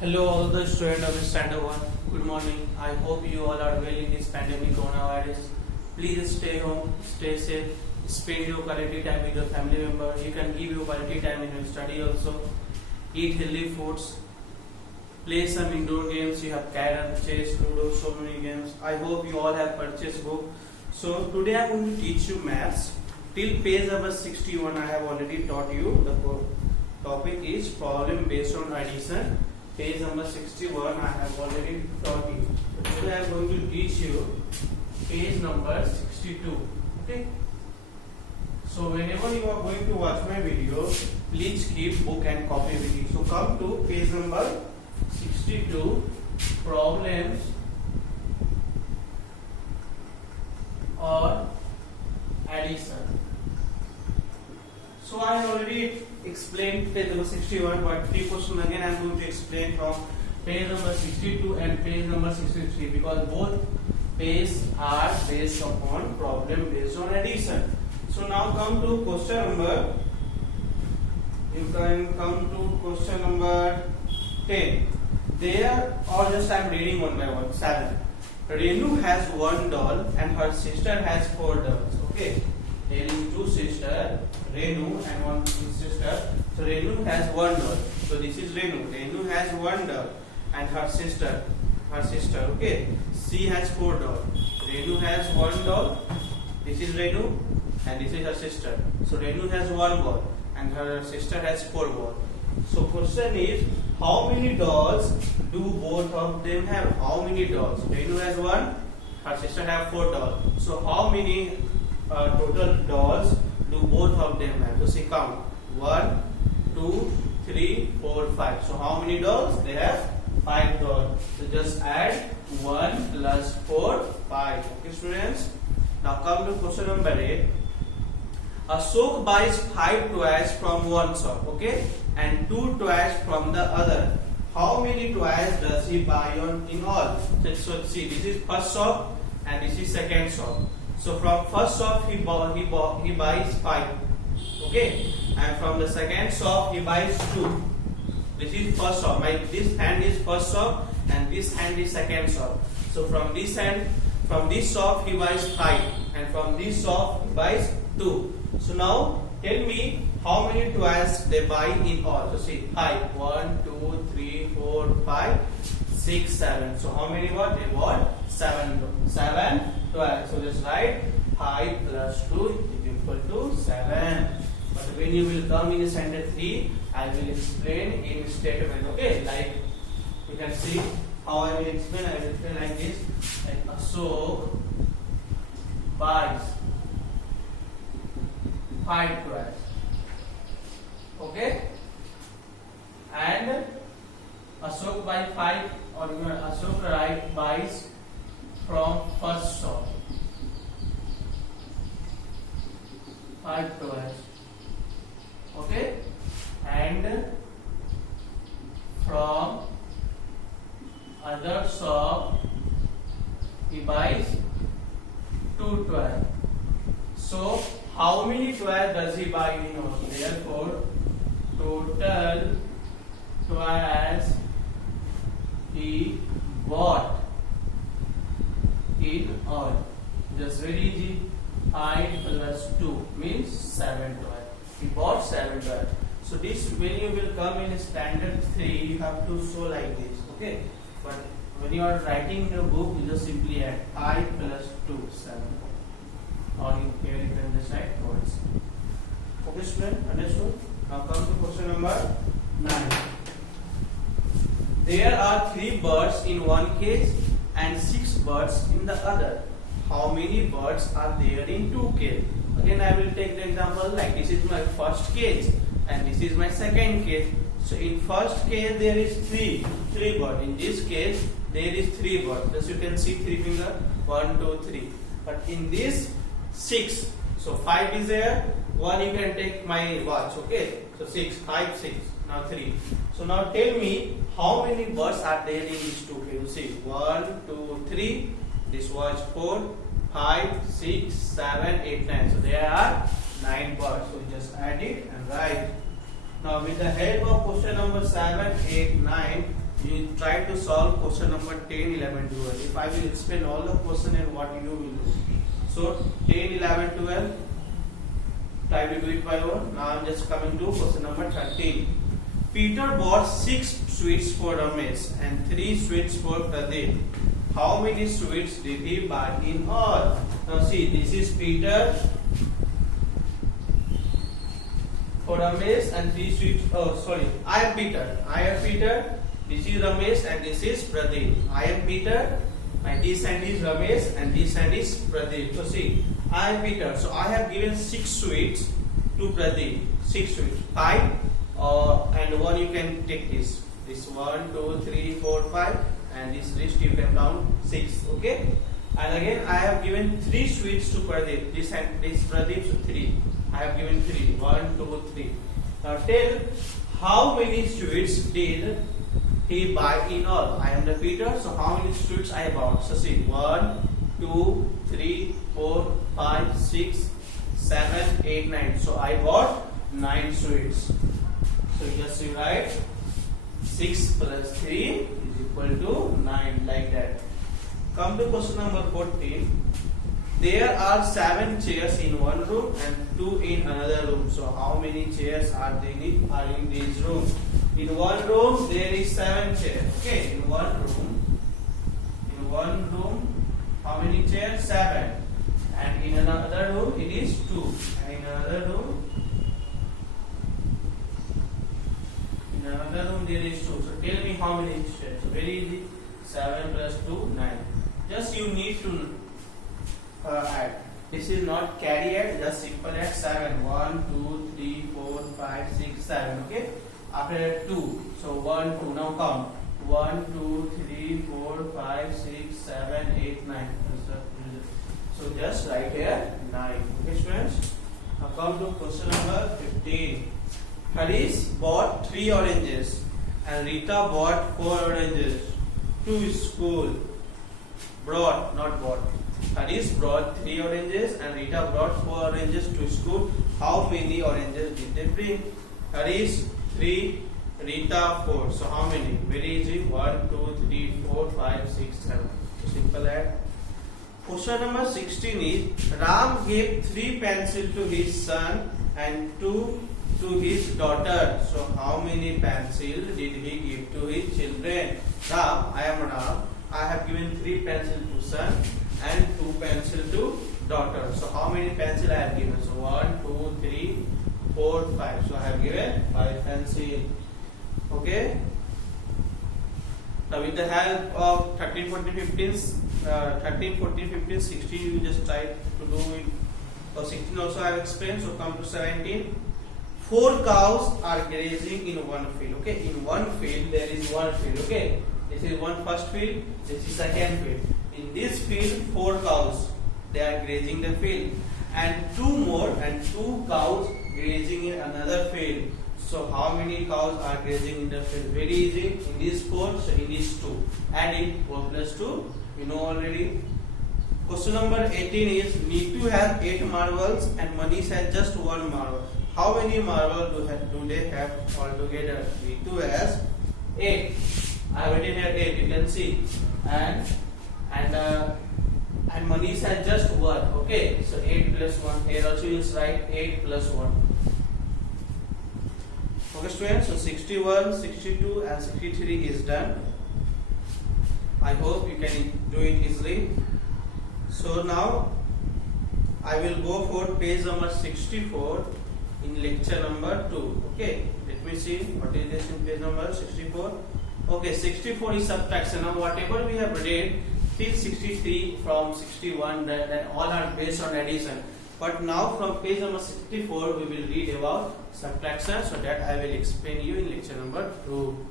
Hello, all the students of Standard 1. Good morning. I hope you all are well in this pandemic coronavirus. Please stay home, stay safe, spend your quality time with your family member. You can give your quality time in your study also. Eat healthy foods. Play some indoor games. You have carrom, chess, ludo, so many games. I hope you all have purchased book. So today I am going to teach you maths. Till page number 61 I have already taught you. The topic is problem based on addition. Page number 61 I have already taught you. Today I am going to teach you page number 62. Okay. So whenever you are going to watch my video, please keep book and copy with you. So come to page number 62, problems or addition. So I have already explained page number 61, but three questions again I am going to explain from page number 62 and page number 63 because both pages are based upon problem based on addition. So now come to question number. You can come to question number 10. There, or just I am reading one by one. 7. Renu has one doll and her sister has 4 dolls. Okay. There is two sisters, Renu and one sister. So Renu has one doll. So this is Renu. Renu has one doll and her sister. Okay. She has 4 dolls. Renu has one doll. This is Renu and this is her sister. So Renu has one ball and her sister has 4 balls. So question is, how many dolls do both of them have? How many dolls? Renu has one. Her sister have 4 dolls. So how many total dolls do both of them have? So see, count 1, 2, 3, 4, 5. So how many dolls? They have 5 dolls. So just add 1 plus 4, 5. Okay, students. Now come to question number 8. Ashok buys 5 toys from one shop, okay, and 2 toys from the other. How many toys does he buy in all? So see, this is first shop and this is second shop. So from first shop he buys 5, okay, and from the second shop he buys 2. This is first shop. This hand is first shop and this hand is second shop. So from this shop he buys 5, and from this shop he buys 2. So now tell me how many toys they buy in all. So see, 5, 1, 2, 3, 4, 5, 6, 7. So how many what? They bought 7 toys. So just write 5 plus 2 is equal to 7. But when you will come in sentence 3, I will explain in statement. Okay, like you can see how I will explain. I will explain like this. Like Ashok buys 5 toys. Okay, and Ashok buys 5, or Ashok buys from first shop 5 toys. Okay, and from other shop he buys 2 toys. So how many toys does he buy in all? Therefore, total toys he bought in all. Just very easy. 5 plus 2 means 7 toys. He bought 7 toys. So this, when you will come in standard 3, you have to show like this. Okay. But when you are writing the book, you just simply add 5 plus 2, 7. Or here you can just write words. Okay, student, understood? Now come to question number 9. There are 3 birds in one cage and 6 birds in the other. How many birds are there in 2 cages? Again, I will take the example like this is my first cage and this is my second cage. So in first cage there is 3 birds. In this case there is 3 birds. As you can see, 3 finger, 1, 2, 3. But in this 6. So 5 is there. 1 you can take my watch. Okay. So 6, 5, 6. Now 3. So now tell me how many birds are there in these 2 cages. You see 1, 2, 3. This was 4, 5, 6, 7, 8, 9. So there are 9 birds. So just add it and write. Now with the help of question number 7, 8, 9, you you try to solve question number 10, 11, 12. If I will explain all the question and what you will do. So 10, 11, 12, try to do it by one. Now I am just coming to question number 13. Peter bought 6 sweets for Ramesh and 3 sweets for Pradeep. How many sweets did he buy in all? Now see, this is Peter for Ramesh and 3 sweets. Oh, sorry. I am Peter. This is Ramesh and this is Pradeep. I am Peter. And this hand is Ramesh and this hand is Pradeep. So see, I am Peter. So I have given 6 sweets to Pradeep. 6 sweets. 5. And 1 you can take this. This 1, 2, 3, 4, 5. And this list you can count 6. Okay. And again I have given 3 sweets to Pradeep. This Pradeep, so 3. I have given 3. 1, 2, 3. Now tell how many sweets did he buy in all. I am the Peter, so how many sweets I bought? So see, 1, 2, 3, 4, 5, 6, 7, 8, 9. So I bought 9 sweets. So just you write 6 plus 3 is equal to 9, like that. Come to question number 14. There are 7 chairs in one room and 2 in another room. So how many chairs are in this room? In one room there is 7 chairs. Okay, in one room, how many chairs? 7. And in another room it is 2. And in another room there is 2. So tell me how many chairs. So very easy. 7 plus 2, 9. Just you need to add. This is not carry add, just simple add 7. 1, 2, 3, 4, 5, 6, 7. Okay. After that 2. So 1, 2. Now count. 1, 2, 3, 4, 5, 6, 7, 8, 9. So just write here 9. Okay, students. Now come to question number 15. Harish bought 3 oranges and Rita bought 4 oranges to school. Brought, not bought. Harish brought 3 oranges and Rita brought 4 oranges to school. How many oranges did they bring? Harish 3, Rita 4. So how many? Very easy. 1, 2, 3, 4, 5, 6, 7. So simple add. Question number 16 is Ram gave 3 pencils to his son and 2 to his daughter. So how many pencils did he give to his children? Ram, I am Ram. I have given 3 pencils to son and 2 pencils to daughter. So how many pencils I have given? So 1, 2, 3, 4, 5. So I have given 5 pencils. Okay. Now with the help of 13, 14, 15, 16 you just try to do it. So 16 also I have explained. So come to 17. 4 cows are grazing in one field. Okay. In one field there is one field. Okay. This is one first field. This is second field. In this field 4 cows, they are grazing the field, and 2 more and 2 cows grazing in another field. So how many cows are grazing in the field? Very easy. In this 4, so in this 2. Add it 4 plus 2. You know already. Question number 18 is Neetu has 8 marbles and Manish has just 1 marble. How many marbles do they have altogether? Neetu has 8. I have written here 8. You can see. And Manish has just 1. Okay, so 8 plus 1. Here also you will write 8 plus 1. Okay, students. So 61, 62, and 63 is done. I hope you can do it easily. So now I will go for page number 64 in lecture number 2. Okay, let me see what is this in page number 64. Okay, 64 is subtraction. Now whatever we have read till 63 from 61, that all are based on addition. But now from page number 64 we will read about subtraction, so that I will explain you in lecture number 2.